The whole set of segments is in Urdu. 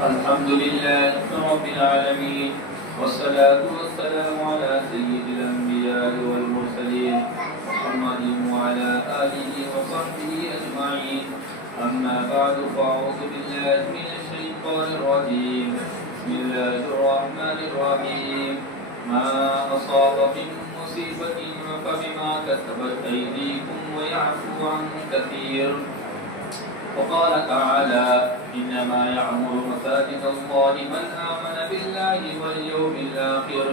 الحمد لله رب العالمين والصلاة والسلام على سيد الأنبياء والمرسلين محمد وعلى آله وصحبه أجمعين. أما بعد فأعوذ بالله من الشيطان الرجيم. بسم الله الرحمن الرحيم. ما أصاب من مصيبة فبما كسبت أيديكم ويعفو عن كثير. وقال تعالى: إنما يعمر مساجد الله من آمن بالله واليوم الآخر.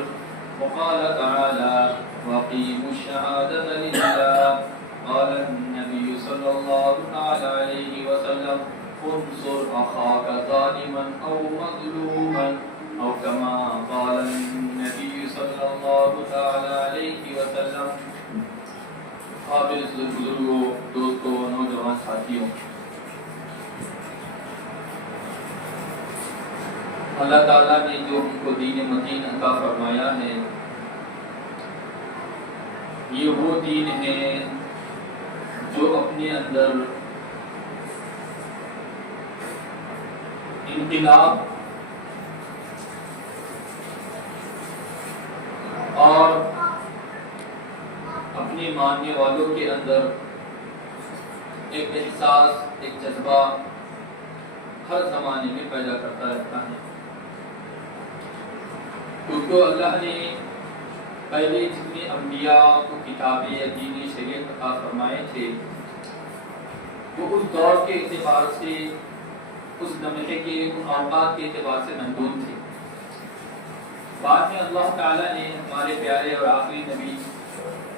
وقال تعالى: وأقيموا الشهادة لله. قال النبي صلى الله عليه وسلم: انصر أخاك ظالما أو مظلوما، أو كما قال النبي صلى الله عليه وسلم. قابل بزرگوں، دوستوں، نوجوان ساتھیوں، اللہ تعالیٰ نے جو ہم کو دین متین عطا فرمایا ہے، یہ وہ دین ہے جو اپنے اندر انقلاب اور اپنے ماننے والوں کے اندر ایک احساس، ایک جذبہ ہر زمانے میں پیدا کرتا رہتا ہے. کیونکہ اللہ نے پہلے جتنے انبیاء کو کتابیں یا دینی شریعت عطا فرمائے تھے، وہ اس دور کے اعتبار سے، اس لمحے کے، ان اوقات کے اعتبار سے محدود تھے. بعد میں اللہ تعالیٰ نے ہمارے پیارے اور آخری نبی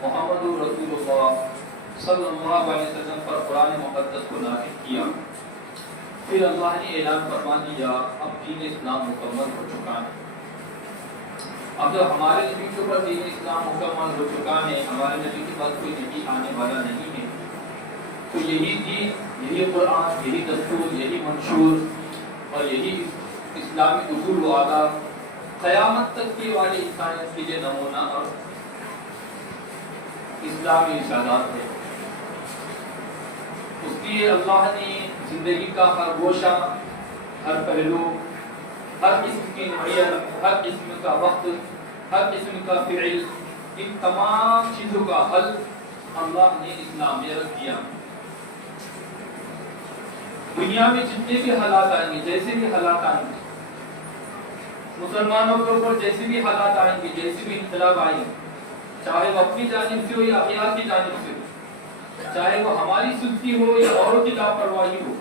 محمد رسول اللہ صلی اللہ علیہ وسلم پر قرآن مقدس کو نازل کیا. پھر اللہ نے اعلان فرما دیا: اب دین اسلام مکمل ہو چکا ہے. اب جب ہمارے نبی کے اوپر دین اسلام مکمل ہو چکا ہے، ہمارے نبی کے بعد کوئی نبی آنے والا نہیں ہے، تو یہی دین، یہی قرآن، یہی دستور، یہی منشور اور یہی اسلامی اصول و آداب قیامت تک کے والے انسانیت کے لیے نمونہ اور اسلامی ارشادات ہے. اس لیے اللہ نے زندگی کا ہر گوشہ، ہر پہلو، ہر قسم کی نوعیت، ہر قسم کا وقت، ہر قسم کا فعل، ان تمام چیزوں کا حل اللہ نے اسلام میں رکھ دیا. دنیا میں جتنے بھی حالات آئیں گے، جیسے بھی حالات آئیں گے، مسلمانوں کے اوپر جیسے بھی حالات آئیں گے، جیسے بھی انقلاب آئیں گے، چاہے وہ اپنی جانب سے ہو یا اخیار کی جانب سے ہو، چاہے وہ ہماری سستی ہو یا اوروں کی لاپرواہی ہو.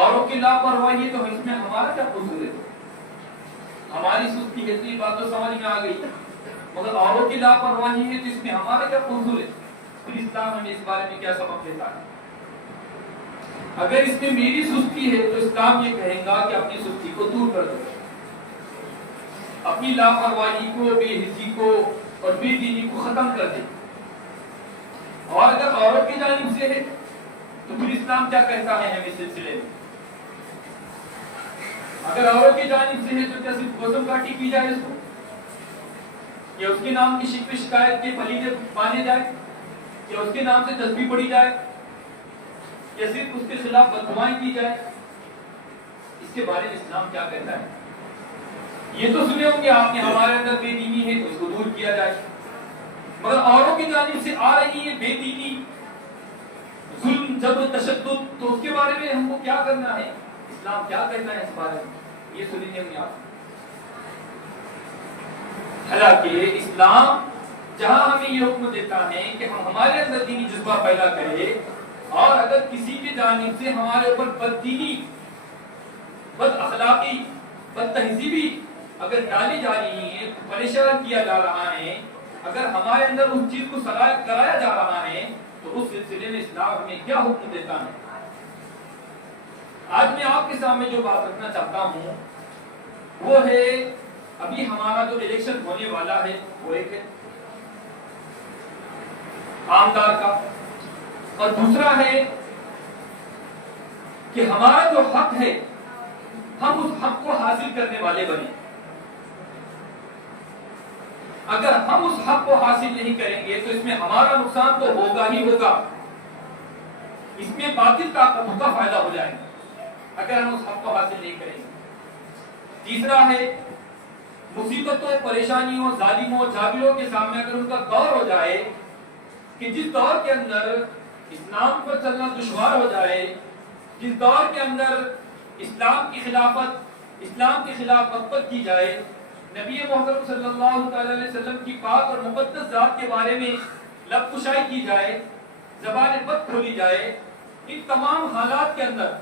اوروں کی لاپرواہی ہے تو اس میں ہمارا کیا قصور ہے؟ ہماری سستی ہے تو یہ بات تو سمجھ میں آ گئی، مگر اوروں کی لاپرواہی ہے تو اس میں ہمارا کیا قصور ہے؟ پھر اسلام ہمیں اس بارے میں کیا سبق دیتا ہے؟ اگر اس میں میری سستی ہے تو اسلام یہ کہیں گا کہ اپنی سستی کو دور کر دو، اپنی لاپرواہی کو، بے حسی کو اور بے دینی کو ختم کر دے. اور اگر عورت کی جانب سے ہے تو پھر اسلام کیا کہتا ہے ہمیں اس سلسلے میں؟ اگر عورت کی جانب سے ہے تو کیا صرف گوسم کاٹی کی جائے اس کو، یا اس کے نام کی شکوے شکایت کے پلیدے مانے جائے، یا اس کے نام سے تسبیح پڑھی جائے، یا صرف اس کے خلاف بددعائیں کی جائے؟ اس کے بارے میں اسلام کیا کہتا ہے؟ یہ تو سنے ہوں گے آپ نے، ہمارے اندر بے دینی ہے تو اس کو دور کیا جائے. مگر اوروں کی جانب سے آ رہی ہے بے دینی، ظلم، جبر، تشدد، تو اس کے بارے میں ہم کو کیا کرنا ہے؟ اسلام کیا کہتا ہے اس بارے میں؟ یہ سنیں گے آپ. حالانکہ اسلام جہاں ہمیں یہ حکم دیتا ہے کہ ہم ہمارے اندر دینی جذبہ پیدا کریں، اور اگر کسی کی جانب سے ہمارے اوپر بددینی، بد اخلاقی، بد تہذیبی اگر ڈالی جا رہی ہے، پریشان کیا جا رہا ہے، اگر ہمارے اندر اس چیز کو کرایا جا رہا ہے، تو اس سلسلے میں اسلام ہمیں کیا حکم دیتا ہے؟ آج میں آپ کے سامنے جو بات رکھنا چاہتا ہوں وہ ہے، ابھی ہمارا جو الیکشن ہونے والا ہے وہ ایک ہے عامدار کا، اور دوسرا ہے کہ ہمارا جو حق ہے ہم اس حق کو حاصل کرنے والے بنے. اگر ہم اس حق کو حاصل نہیں کریں گے تو اس میں ہمارا نقصان تو ہوگا ہی ہوگا. اس میں باطل طاقتوں کا فائدہ ہو جائے گا اگر ہم اس حق کو حاصل نہیں کریں گے۔ تیسرا ہے مصیبتوں، پریشانیوں، ظالموں، جاگلوں کے سامنے اگر ان کا دور ہو جائے کہ جس دور کے اندر اسلام پر چلنا دشوار ہو جائے، جس دور کے اندر اسلام کی خلافت، اسلام کے خلاف بغاوت کی جائے، نبی محترم صلی اللہ تعالی علیہ وسلم کی پاک اور مقدس ذات کے بارے میں لب کشائی کی جائے، زبان بد کھولی جائے، ان تمام حالات کے اندر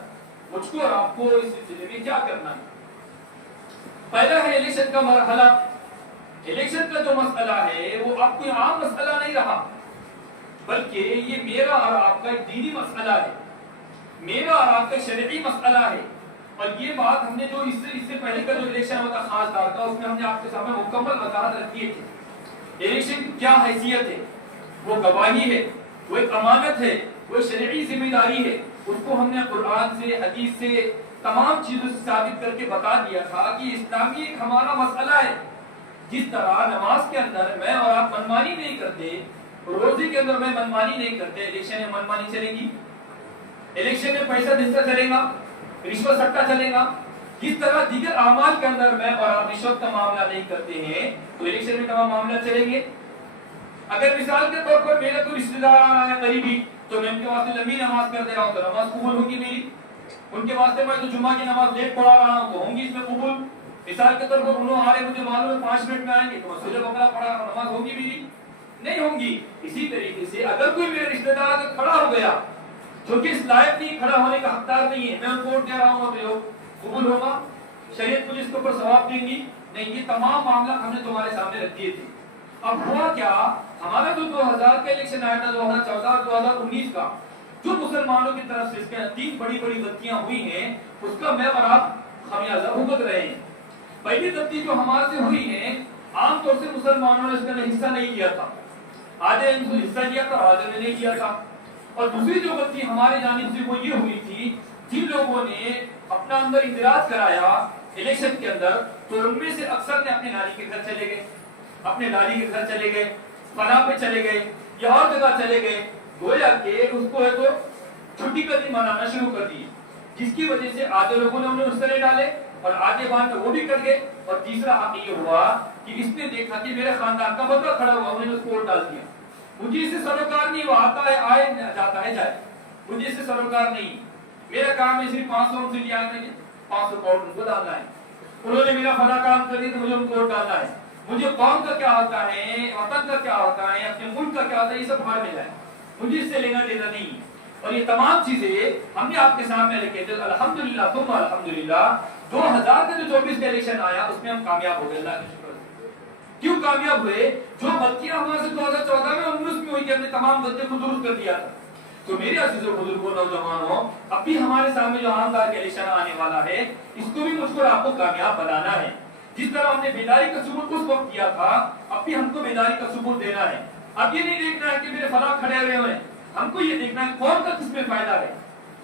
مجھ کو اور آپ کو اس سلسلے میں کیا کرنا ہے؟ پہلا ہے الیکشن کا مرحلہ۔ الیکشن کا جو مسئلہ ہے وہ آپ کوئی عام مسئلہ نہیں رہا، بلکہ یہ میرا اور آپ کا ایک دینی مسئلہ ہے، میرا اور آپ کا شرعی مسئلہ ہے۔ اور یہ بات ہم نے جو اس سے پہلے کا جو الیکشن ہوتا خاص طور کا، اس میں ہم نے آپ کے سامنے مکمل وضاحت رکھی ہے۔ الیکشن کی کیا حیثیت ہے؟ وہ گواہی ہے، وہ ایک امانت ہے، وہ شرعی ذمہ داری ہے۔ اس کو ہم نے قرآن سے، حدیث سے، تمام چیزوں سے ثابت کر کے بتا دیا تھا کہ اسلامی ایک ہمارا مسئلہ ہے۔ جس طرح نماز کے اندر میں اور آپ منمانی نہیں کرتے، روزے کے اندر میں منمانی نہیں کرتے، الیکشن میں منمانی چلے گی؟ الیکشن میں پیسہ دستہ چلے گا، رشوت سٹا چلے گا؟ جس طرح دیگر اعمال کے اندر میں اور آپ رشوت کا معاملہ نہیں کرتے ہیں تو الیکشن میں تمام معاملہ چلیں گے۔ اگر مثال کے طور پر میرا کوئی رشتہ دار آ رہا ہے قریبی، تو میں ان کے واسطے لمبی نماز کر دے رہا ہوں تو نماز قبول ہوگی میری؟ ان کے واسطے میں تو جمعہ کی نماز لیٹ پڑھا رہا ہوں تو ہوں گی اس میں قبول؟ مثال کے طور پر انہوں آ رہے مجھے معلوم ہے 5 منٹ میں آئیں گے تو میں سورہ بقرہ پڑھا رہا ہوں، نماز ہوگی میری؟ نہیں ہوگی۔ اسی طریقے سے اگر کوئی میرے رشتہ دار اگر کھڑا ہو گیا جو کہ اس لائق نہیں، کھڑا ہونے کا حقدار نہیں ہے، میں ان کو ووٹ دے رہا ہوں تو قبول ہوگا؟ شریعت مجھے اس کے اوپر ثواب دیں گی؟ نہیں۔ یہ تمام معاملات ہم نے تمہارے سامنے رکھ دیے تھے۔ اب ہوا کیا، ہمارا جو 2000 کا الیکشن آیا تھا، 2014 اور 2019 کا، جو مسلمانوں کی طرف سے اس کے 3 بڑی بڑی غلطیاں ہوئی ہیں، اس کا میں اور آپ خمیازہ بھگت رہے ہیں۔ پہلی غلطی جو ہمارے سے ہوئی ہے، عام طور سے مسلمانوں نے اس کا حصہ نہیں لیا تھا، آدھے ان کو حصہ لیا تھا، آدھے نے نہیں لیا تھا۔ اور دوسری جو غلطی ہمارے جانب سے وہ یہ ہوئی تھی، جن لوگوں نے اپنا اندر اعتراض کرایا الیکشن کے اندر، تو ان میں سے اکثر نے اپنے نانی کے گھر چلے گئے، اپنے دادی کے گھر چلے گئے، فلاں پہ چلے گئے یا اور جگہ چلے گئے، گویا کہ اس کو ہے تو چھٹی کا دن منانا شروع کر دی، جس کی وجہ سے آدھے لوگوں نے انہیں اس طرح ڈالے اور آدھے بعد میں وہ بھی کر گئے۔ اور تیسرا حق یہ ہوا کہ اس نے دیکھا کہ میرے خاندان کا بندہ کھڑا ہوا، انہوں نے اس کو ووٹ ڈال دیا، مجھے اس سے سروکار نہیں، وہ آتا ہے آئے جاتا ہے جائے، مجھے اس سے سروکار نہیں، میرا کام ہے صرف 500 ان سے لیا ہے، 500 کروڑ ان کو ڈالنا ہے، انہوں نے میرا فلاں کام کر دیا تو مجھے ان کو ووٹ ڈالنا ہے، مجھے قوم کا کیا ہوتا ہے، وطن کا کیا ہوتا ہے، اپنے ملک کا کیا ہوتا ہے، یہ سب باہر میں جائے، مجھے اس سے لینا دینا نہیں۔ اور یہ تمام چیزیں ہم نے آپ کے سامنے رکھے تھے، الحمدللہ ثم الحمدللہ 2000 کا جو 24 کا الیکشن آیا اس میں ہم کامیاب ہو گئے، اللہ کے شکر سے۔ کیوں کامیاب ہوئے؟ جو غلطیاں ہمارے سے 2014 میں 19 میں ہوئی تھی، ہم نے تمام غلطیوں کو درست کر دیا تھا۔ تو میرے عزیز و بزرگوں، نوجوانوں، اب بھی ہمارے سامنے جو عام دار کا الیکشن آنے والا ہے، اس کو بھی مجھ کو آپ کو کامیاب بنانا ہے۔ جس طرح ہم نے بیداری کا ثبوت اس وقت دیا تھا، اب بھی ہم کو بیداری کا ثبوت دینا ہے۔ اب یہ نہیں دیکھنا ہے کہ میرے فلاں کھڑے ہوئے ہیں، ہم کو یہ دیکھنا ہے قوم کا کس میں فائدہ ہے،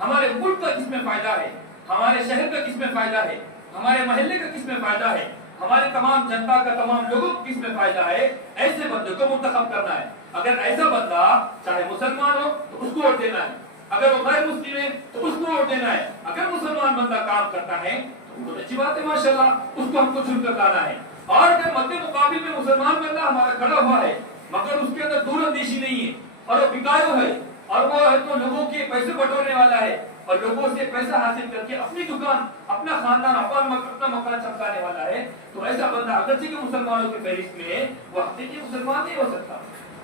ہمارے ملک کا کس میں فائدہ ہے، ہمارے شہر کا کس میں فائدہ ہے، ہمارے محلے کا کس میں فائدہ ہے، ہمارے تمام جنتا کا، تمام لوگوں کو کس میں فائدہ ہے۔ ایسے بندے کو منتخب کرنا ہے۔ اگر ایسا بندہ چاہے مسلمان ہو تو اس کو ووٹ دینا ہے، اگر وہ غیر مسلم ہے تو اس کو ووٹ دینا ہے۔ اگر مسلمان بندہ کام کرتا ہے تو بہت اچھی بات ہے، ماشاءاللہ، اس کو ہم کو چن کر لانا ہے۔ اور اگر مد مقابل میں مسلمان بندہ ہمارا کھڑا ہوا ہے مگر اس کے اندر دور اندیشی نہیں ہے اور وہ بکایو ہے اور وہ ہے تو لوگوں کے پیسے بٹورنے والا ہے اور لوگوں سے پیسہ حاصل کر کے اپنی دکان، اپنا خاندان، اپنا مکان چمکانے والا ہے، تو ایسا بندہ اگرچہ کہ مسلمانوں کی فہرست میں وہ حقیقی مسلمان نہیں ہو سکتا،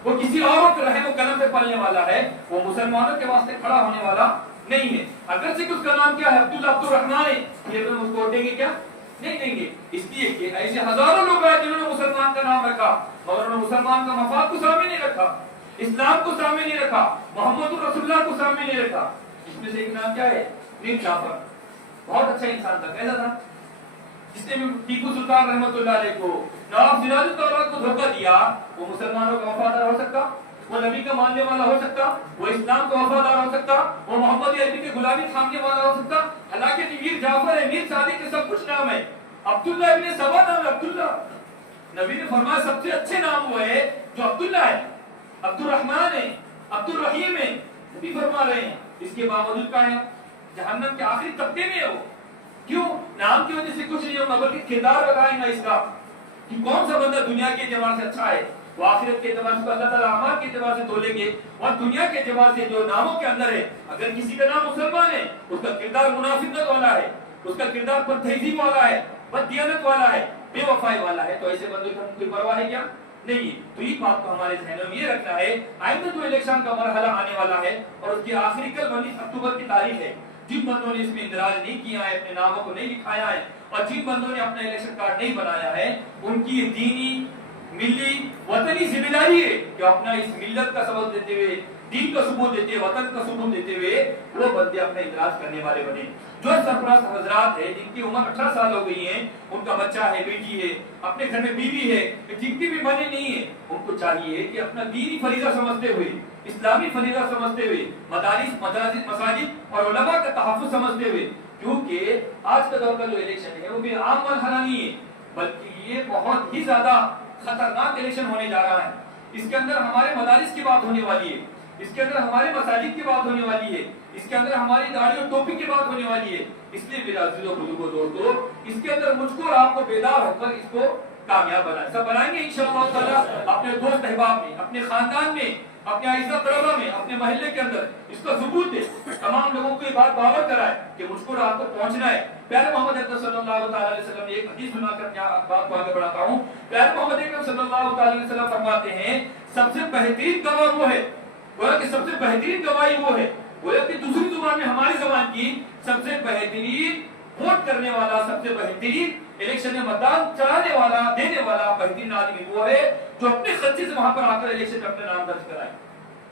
وہ کسی اور کے رحم و کرم پہ پلنے والا ہے، وہ مسلمانوں کے واسطے کھڑا ہونے والا نہیں ہے۔ اگرچہ کہ اس کا نام کیا ہے، عبداللہ عبد الرحمن ہے، یہ ہم اس کو دیں گے کیا؟ نہیں دیں گے، اس لیے کہ ایسے ہزاروں لوگ ہیں جنہوں نے مسلمان کا نام رکھا اور انہوں نے مسلمان کا مفاد کو سامنے نہیں رکھا، اسلام کو سامنے نہیں رکھا، محمد رسول اللہ کو سامنے نہیں رکھا۔ اس میں سے ایک نام کیا ہے؟ میر جعفر، بہت اچھا انسان تھا، کیسا تھا؟ جس نے ٹیپو سلطان رحمۃ اللہ علیہ کو، نواب سراج الدولہ کو دھوکہ دیا، وہ مسلمانوں کا وفادار ہو سکتا؟ وہ نبی کا ماننے والا ہو سکتا؟ وہ اسلام کا وفادار ہو سکتا؟ وہ محمد عربی کی غلامی تھامنے والا ہو سکتا؟ حالانکہ میر جعفر ہے، میر صادق کے سب کچھ نام ہے، عبداللہ ابن سبا نام ہے، عبداللہ۔ نبی نے فرمایا سب سے اچھے نام وہ ہے جو عبداللہ ہے، عبد الرحمن ہے، عبد الرحیم ہے، نبی فرما رہے ہیں۔ اس کے باوجود کا ہے جہنم کے آخری طبقے میں ہے وہ. کیوں؟ نام کی وجہ سے کچھ نہیں ہوگا بلکہ کردار بتائیں گا اس کا کہ کون سا بندہ دنیا کے اعتبار سے اچھا ہے. وہ آخرت کے اعتبار سے اللہ تعالیٰ اعمال کے اعتبار سے تولیں گے اور دنیا کے اعتبار سے جو ناموں کے اندر ہے. اگر کسی کا نام مسلمان ہے اس کا کردار منافقت والا ہے, اس کا کردار بد تہذیب والا ہے, بد دیانت والا ہے, بے وفائی والا ہے, تو ایسے بندے کو کوئی پرواہ ہے کیا؟ نہیں. تو یہ بات کو ہمارے ذہنوں میں یہ رکھنا ہے. آئندہ جو الیکشن کا مرحلہ آنے والا ہے اور اس کی آخری کل 19 اکتوبر کی تاریخ ہے, جن بندوں نے اس میں اندراج نہیں کیا ہے, اپنے ناموں کو نہیں لکھایا ہے اور جن بندوں نے اپنا الیکشن کارڈ نہیں بنایا ہے, ان کی دینی ملی وطنی ذمہ داری ہے کہ اپنا اس ملت کا سبب دیتے ہوئے, دین کا ثبوت دیتے ہوئے, وطن کا ثبوت دیتے ہوئے وہ بندے اپنا اندراج کرنے والے بنے. جو سرپرست حضرات ہیں جن کی عمر 18 سال ہو گئی ہیں, ان کا بچہ ہے, بیٹی ہے, اپنے گھر میں بیوی ہے, جن کی بھی بنے نہیں ہے, ان کو چاہیے کہ اپنا دینی فریضہ سمجھتے ہوئے, اسلامی فریضہ سمجھتے ہوئے, مدارس, مساجد اور علماء کا تحفظ سمجھتے ہوئے, کیونکہ آج کا دور کا جو الیکشن ہے وہ بھی عام مرحلہ نہیں ہے بلکہ یہ بہت ہی زیادہ خطرناک الیکشن ہونے جا رہا ہے. اس کے اندر ہمارے مدارس کی بات ہونے والی ہے, اس کے اندر ہمارے مساجد کی بات ہونے والی ہے, اس کے اندر ہماری داڑھی اور ٹوپی کی بات ہونے والی ہے. اس لیے میرے عزیزوں بزرگوں دوستوں, اس کے اندر مجھ کو اور آپ کو بیدار ہو کر اس کو کامیاب بنائیں. سب بنائیں گے انشاءاللہ تعالی اپنے دوست احباب میں, اپنے خاندان میں, اپنے اعزا طلبہ میں, اپنے محلے کے اندر اس کا ثبوت دے, تمام لوگوں کو یہ بات باور کرائے کہ مجھ کو اور آپ کو پہنچنا ہے. پیارے محمد اکرم صلی اللہ تعالی علیہ وسلم نے ایک حدیث سنا کر بات کو آگے بڑھاتا ہوں. پیارے محمد اکرم صلی اللہ تعالی علیہ وسلم فرماتے ہیں سب سے بہترین گواہ وہ ہے, گویا کہ سب سے بہترین گواہی وہ ہے, گویا کہ دوسری زبان میں ہماری زبان کی سب سے بہترین ووٹ کرنے والا, سب سے بہترین الیکشن میں متدان چلانے والا, دینے والا بہترین آدمی وہ ہے جو اپنے خرچے سے وہاں پر آ کر الیکشن میں اپنا نام درج کرائے.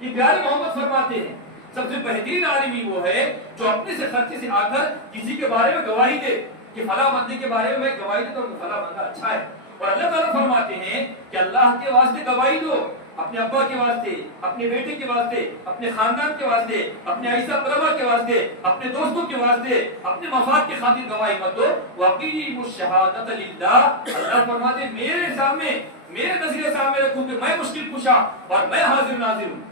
یہ پیارے محمد فرماتے ہیں سب سے بہترین آدمی وہ ہے جو اپنے سے خرچے سے آ کر کسی کے بارے میں گواہی دے کہ فلاں بندے کے بارے میں گواہی دے تو فلاں بندہ اچھا ہے. اور اللہ تعالیٰ فرماتے ہیں کہ اللہ کے واسطے گواہی دو, اپنے ابا کے واسطے, اپنے بیٹے کے واسطے, اپنے خاندان کے واسطے, اپنے اعزا طلبہ کے واسطے, اپنے دوستوں کے واسطے, اپنے مفاد کی خاطر گواہی مت دو. وَقِيمُوا الشَّهَادَةَ لِلَّهِ, اللہ فرماتے ہیں میرے سامنے, میرے نظریے سامنے رکھو کہ میں مشکل کشا اور میں حاضر ناظر ہوں,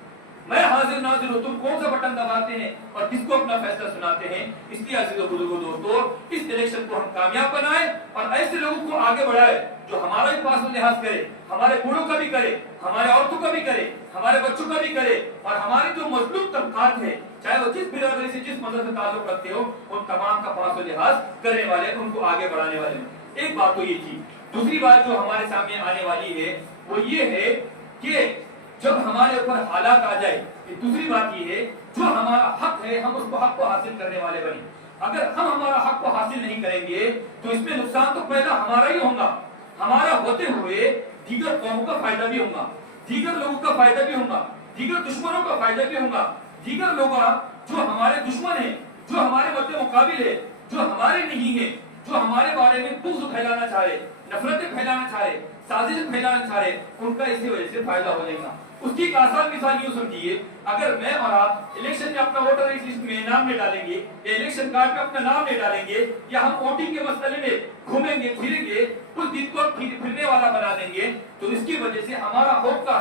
میں حاضر ناظر ہوں. تم کون سا بٹن دباتے ہیں اور کس کو اپنا فیصلہ سناتے ہیں. اس لیے عزیزو بزرگو دوستو, اس الیکشن کو ہم کامیاب بنائیں اور ایسے لوگوں کو آگے بڑھائیں جو ہمارا بھی پاس و لحاظ کرے, ہمارے بوڑھوں کا بھی کرے, ہمارے عورتوں کا بھی کرے, ہمارے بچوں کا بھی کرے, اور ہماری جو مظلوم طبقات ہے چاہے وہ جس برادری سے, جس مذہب سے تعلق رکھتے ہو, ان تمام کا پاس و لحاظ کرنے والے, ان کو آگے بڑھانے والے. ایک بات تو یہ تھی. دوسری بات جو ہمارے سامنے آنے والی ہے وہ یہ ہے کہ جب ہمارے اوپر حالات آ جائے, دوسری بات یہ ہے جو ہمارا حق ہے ہم اس کو حق کو حاصل کرنے والے بنے. اگر ہم ہمارا حق کو حاصل نہیں کریں گے تو اس میں نقصان تو پہلا ہمارا ہی ہوگا, ہمارا ہوتے ہوئے دیگر قوموں کا فائدہ بھی ہوگا, دیگر لوگوں کا فائدہ بھی ہوگا, دیگر دشمنوں کا فائدہ بھی ہوگا. دیگر لوگ جو ہمارے دشمن ہیں, جو ہمارے مد مقابل ہے, جو ہمارے نہیں ہیں, جو ہمارے بارے میں بغض پھیلانا چاہ رہے, نفرتیں پھیلانا چاہ رہے, سازشیں پھیلانا چاہ رہے, ان کا اسی وجہ سے فائدہ ہو جائے گا. اس کی ایک آسان مثال یوں سمجھیے, اگر میں اور آپ الیکشن میں اپنا ووٹر لسٹ میں نام نہیں ڈالیں گے, یا الیکشن کارڈ میں اپنا نام نہیں ڈالیں گے, یا ہم ووٹنگ کے مسئلے میں گھومیں گے پھریں گے, کچھ دن کو پھرنے والا بنا دیں گے, تو اس کی وجہ سے ہمارا ووٹ کا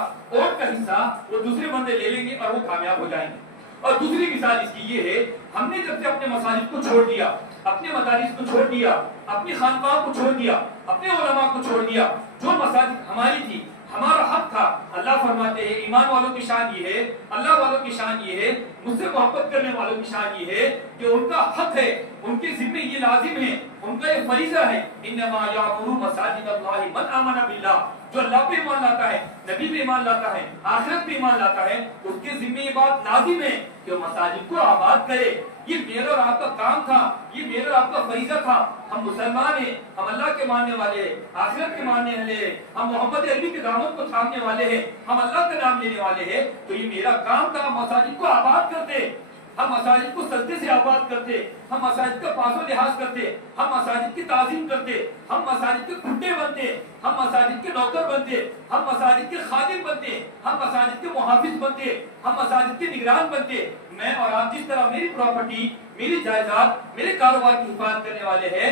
حصہ وہ دوسرے بندے لے لیں گے اور وہ کامیاب ہو جائیں گے. اور دوسری مثال اس کی یہ ہے, ہم نے جب سے اپنے مساجد کو چھوڑ دیا, اپنے مدارس کو چھوڑ دیا, اپنی خانقاہ کو چھوڑ دیا, اپنے علماء کو چھوڑ دیا, جو مساجد ہماری تھی, ہمارا حق تھا. اللہ فرماتے ہیں ایمان والوں کی شان یہ ہے, اللہ والوں کی شان یہ ہے, مجھ سے محبت کرنے والوں کی شان یہ ہے کہ ان کا حق ہے, ان کے ذمہ یہ لازم ہے, ان کا یہ فریضہ ہے. انما یعمر مساجد اللہ من آمن باللہ, جو اللہ پہ ایمان لاتا ہے, نبی پہ ایمان لاتا ہے, آخرت پہ ایمان لاتا ہے, اس کے ذمہ یہ بات لازم ہے کہ وہ مساجد کو آباد کرے. یہ میرا اور آپ کا کام تھا, یہ میرا اور آپ کا فریضہ تھا. ہم مسلمان ہیں, ہم اللہ کے ماننے والے ہیں, آخرت کے ماننے والے ہیں, ہم محمد عربی کے دامن کو تھامنے والے ہیں, ہم اللہ کا نام لینے والے ہیں. تو یہ میرا کام تھا, ہم مساجد کو آباد کرتے, ہم مساجد کو سجدے سے آباد کرتے, ہم مساجد کا پاس و لحاظ کرتے, ہم مساجد کی تعظیم کرتے, ہم مساجد کے کھٹے بنتے, ہم مساجد کے نوکر بنتے, ہم مساجد کے خادم بنتے, ہم مساجد کے محافظ بنتے, ہم مساجد کے نگران بنتے. میں اور آپ جس طرح میری پراپرٹی, میری جائیداد, میرے کاروبار کی حفاظت کرنے والے ہیں,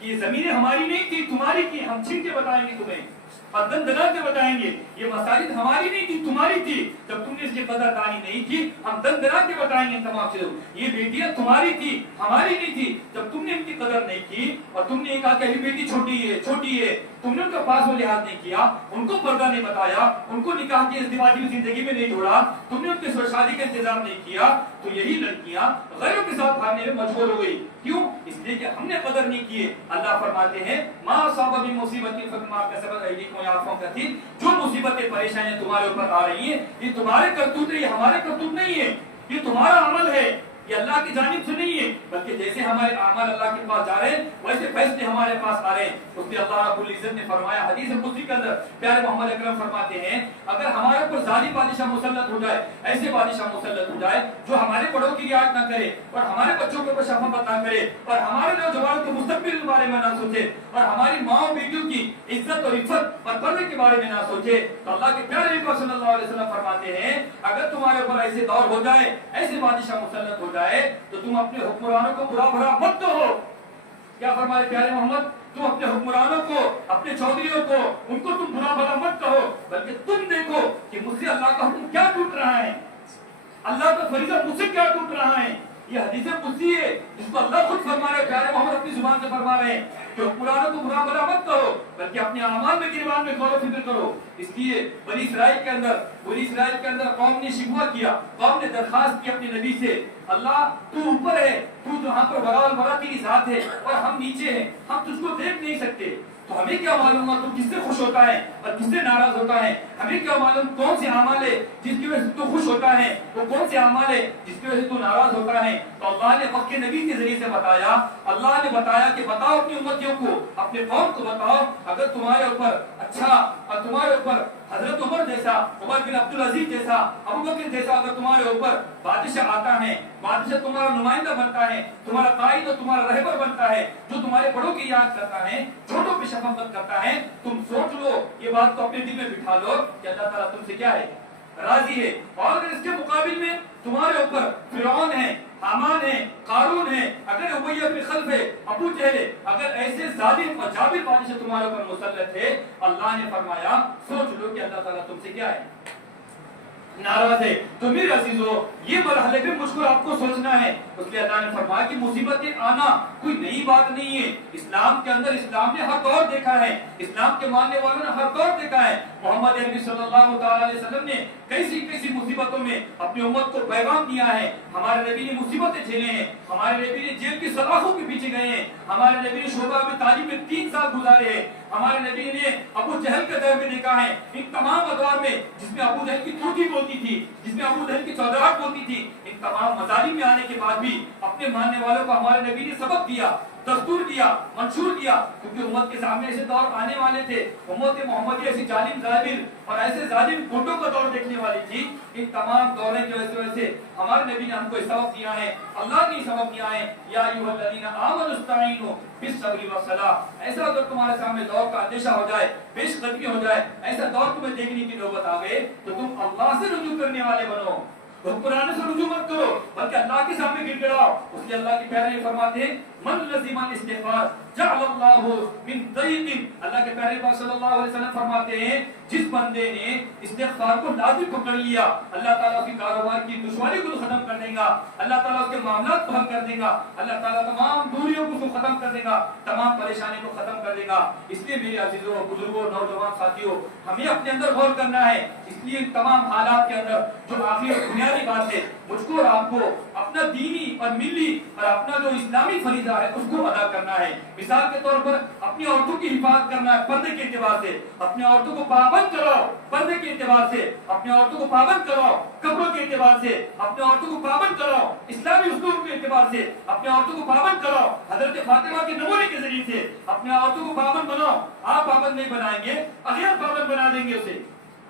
کہ یہ زمینیں ہماری نہیں تھی تمہاری تھی، ہم چھین کے بتائیں گے تمہیں اور دن دنا کے بتائیں گے یہ مساجد ہماری نہیں تھی تمہاری تھی، جب تم نے اس کی قدر دانی نہیں کی ہم دن دنا کے بتائیں گے تمام چیزوں، یہ بیٹیاں تمہاری تھی ہماری نہیں تھی، جب تم نے ان کی قدر نہیں کی اور تم نے کہا کہ ابھی بیٹی چھوٹی ہے، تم نے ان کا پاس و لحاظ نہیں کیا، ان کو پردہ نہیں بتایا، ان کو نکاح کی ازدواجی زندگی میں نہیں جوڑا، تم نے ان کی شادی کا انتظام نہیں کیا، تو یہی لڑکیاں غیروں کے ساتھ بھاگنے میں مجبور ہو گئی، کیوں؟ اس لیے کہ ہم نے قدر نہیں کیے۔ اللہ فرماتے ہیں ما اصاب من مصیبت فبما کسبت ایدیکم ویعفو عن کثیر، جو مصیبتیں پریشانیاں تمہارے اوپر آ رہی ہیں یہ تمہارے کرتوت ہے، یہ ہمارے کرتوت نہیں ہے، یہ تمہارا عمل ہے، یہ اللہ کی جانب سے نہیں ہے، بلکہ جیسے ہمارے اعمال اللہ کے پاس جا رہے ہیں ویسے فیصلے ہمارے پاس آ رہے ہیں۔ اس لیے اللہ رب العزت نے فرمایا حدیث قدسی کے اندر، پیارے محمد اکرم فرماتے ہیں اگر ہمارے اوپر ظالم بادشاہ مسلط ہو جائے، ایسے بادشاہ مسلط ہو جائے جو ہمارے بڑوں کی رعایت نہ کرے اور ہمارے بچوں کے اوپر شفقت نہ کرے اور ہمارے نوجوانوں کے مستقبل کے بارے میں نہ سوچے اور ہماری ماں اور بیٹیوں کی عزت اور عفت اور پردے کے بارے میں نہ سوچے، تو اللہ کے پیارے نبی صلی اللہ علیہ وسلم فرماتے ہیں اگر تمہارے اوپر ایسے دور ہو جائے، ایسے بادشاہ مسلط ہو جائے تو تم اپنے حکمرانوں کو برا بھلا مت کہو۔ کیا فرمائے پیارے محمد؟ تم اپنے حکمرانوں کو، اپنے چودھریوں کو، ان کو تم برا بھلا مت کہو، بلکہ تم دیکھو کہ مجھ سے اللہ کا حکم کیا ٹوٹ رہا ہے، اللہ کا فریضہ مجھ سے کیا ٹوٹ رہا ہے۔ یہ حدیث قدسی ہے جس کو اللہ خود فرما رہے ہیں، پیارے محمد اپنی زبان سے فرما رہے ہیں کہ حکمرانوں کو برا بھلا مت کہو بلکہ اپنے اعمال میں گریبان میں غور و فکر کرو۔ اس لیے بنی اسرائیل کے اندر قوم نے شکوہ کیا، قوم نے درخواست کی اپنے نبی سے، اللہ تو اوپر ہے، تو جہاں پر بڑا البرا تیری ذات ہے اور ہم نیچے ہیں، ہم تجھ کو دیکھ نہیں سکتے، تو ہمیں کیا معلوم ہوا تو کس سے خوش ہوتا ہے اور کس سے ناراض ہوتا ہے، ہمیں کیا معلوم کون سے اعمال ہے جس کی وجہ سے تو خوش ہوتا ہے، وہ کون سے اعمال ہے جس کی وجہ سے تو ناراض ہوتا ہے۔ تو اللہ نے وقت کے نبی کے ذریعے سے بتایا، اللہ نے بتایا کہ بتاؤ اپنی امتیوں کو، اپنے قوم کو بتاؤ اگر تمہارے اوپر اچھا اور تمہارے اوپر حضرت عمر جیسا، عمر بن عبدالعزیز جیسا، ابوبکر جیسا اگر تمہارے اوپر بادشاہ آتا ہے، بادشاہ تمہارا نمائندہ بنتا ہے، تمہارا قائد اور تمہارا رہبر بنتا ہے، جو تمہارے بڑوں کی یاد کرتا ہے، چھوٹوں پہ شفقت کرتا ہے، تم سوچ لو، یہ بات کو اپنے دل میں بٹھا لو کہ اللہ تعالیٰ تم سے کیا ہے، راضی ہے۔ اور اگر اس کے مقابل میں تمہارے اوپر فرعون ہے، حامان ہے، قارون ہے، اگر امیہ بن خلف ہے، ابو جہل ہے، اگر ایسے ظالم اور جابر بادشاہ تمہارے اوپر مسلط ہے، اللہ نے فرمایا سوچ لو کہ اللہ تعالیٰ تم سے کیا ہے، ناراض ہے۔ تو میرے عزیزو یہ مرحلے پہ مجھ کو آپ کو سوچنا ہے۔ اس لیے اللہ نے فرمایا کہ مصیبتیں آنا کوئی نئی بات نہیں ہے، اسلام کے اندر اسلام نے ہر دور دیکھا ہے، اسلام کے ماننے والوں نے ہر دور دیکھا ہے۔ محمد عربی صلی اللہ تعالی علیہ وسلم نے کیسی مصیبتوں میں اپنی امت کو پیغام دیا ہے، ہمارے نبی نے مصیبتیں جھیلے ہیں، ہمارے نبی نے جیل کی سلاخوں کے پیچھے گئے ہیں، ہمارے نبی نے شعبہ میں تعلیم میں 3 سال گزارے ہیں، ہمارے نبی نے ابو جہل کے دور میں دیکھا ہے، ان تمام ادوار میں جس میں ابو جہل کی توتی بولتی تھی، جس میں ابو جہل کی چودراہٹ بولتی تھی، ان تمام مظالم میں آنے کے بعد بھی اپنے ماننے والوں کو ہمارے نبی نے سبق دیا، دستور دیا، منشور دیا، کیونکہ امت کے سامنے ایسے دور آنے والے تھے، امت محمدی ایسی ظالم ظالم اور ایسے ظالم گنڈوں کا دور دیکھنے والی تھی۔ ان تمام دوریں کی وجہ سے ہمارے نبی نے ہم کو سبق دیا ہے، اللہ نے سبق دیا ہے، یا ایھا الذین آمنوا استعینوا بالصبر والصلاۃ۔ ایسا اگر تمہارے سامنے دور کا اندیشہ ہو جائے، پیش قدمی ہو جائے، ایسا دور تمہیں دیکھنے کی نوبت آ گئے تو تم اللہ سے رجوع کرنے والے بنو، حکمرانوں سے رجوع مت کرو بلکہ اللہ کے سامنے گر گڑاؤ۔ اس لیے اللہ کے پیارے فرماتے ہیں من لزم الاستغفار جعل اللہ من ضیق، اللہ کے پیارے پاک صلی اللہ علیہ وسلم فرماتے ہیں جس بندے نے استغفار کو لازم پکڑ لیا، اللہ تعالیٰ کی کاروبار کی دشواری کو ختم کر دے گا، اللہ تعالیٰ اس کے معاملات کو حل کر دے گا، اللہ تعالیٰ تمام دوریوں کو ختم کر دے گا، تمام پریشانی کو ختم کر دے گا۔ اس لیے میرے عزیزوں، بزرگوں، نوجوان ساتھیوں، ہمیں اپنے اندر غور کرنا ہے۔ اس لیے تمام حالات کے اندر جو آخری اور بنیادی بات ہے، مجھ کو اور آپ کو اپنا دینی اور ملی اور اپنا جو اسلامی فریضہ ہے اس کو ادا کرنا ہے۔ مثال کے طور پر اپنی عورتوں کی حفاظت کرنا ہے، پردے کے اعتبار سے اپنی عورتوں کو پابند کراؤ، پردے کے اعتبار سے اپنی عورتوں کو پابند کراؤ، کپڑوں کے اعتبار سے اپنی عورتوں کو پابند کراؤ، اسلامی اصول کے اعتبار سے اپنی عورتوں کو پابند کراؤ، حضرت فاطمہ کے نمونے کے ذریعے سے اپنی عورتوں کو پابند بناؤ۔ آپ پابند نہیں بنائیں گے، اغیار پابند بنا دیں گے اسے۔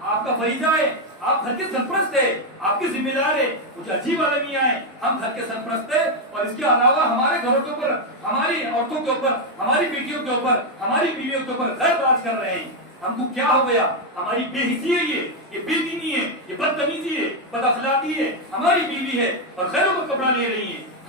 آپ کا فریضہ ہے، آپ گھر کے سرپرست ہیں، آپ کی ذمہ دار ہے۔ کچھ عجیب المیاں ہیں، ہم گھر کے سرپرست ہیں اور اس کے علاوہ ہمارے گھروں کے اوپر، ہماری عورتوں کے اوپر، ہماری بیٹیوں کے اوپر، ہماری بیویوں کے اوپر غیر راج کر رہے ہیں۔ ہم کو کیا ہو گیا؟ ہماری بے حسی ہے، یہ بے دینی ہے، یہ بدتمیزی ہے، بد اخلاقی ہے، ہماری بیوی ہے اور غیروں کا کپڑا لے رہی ہے،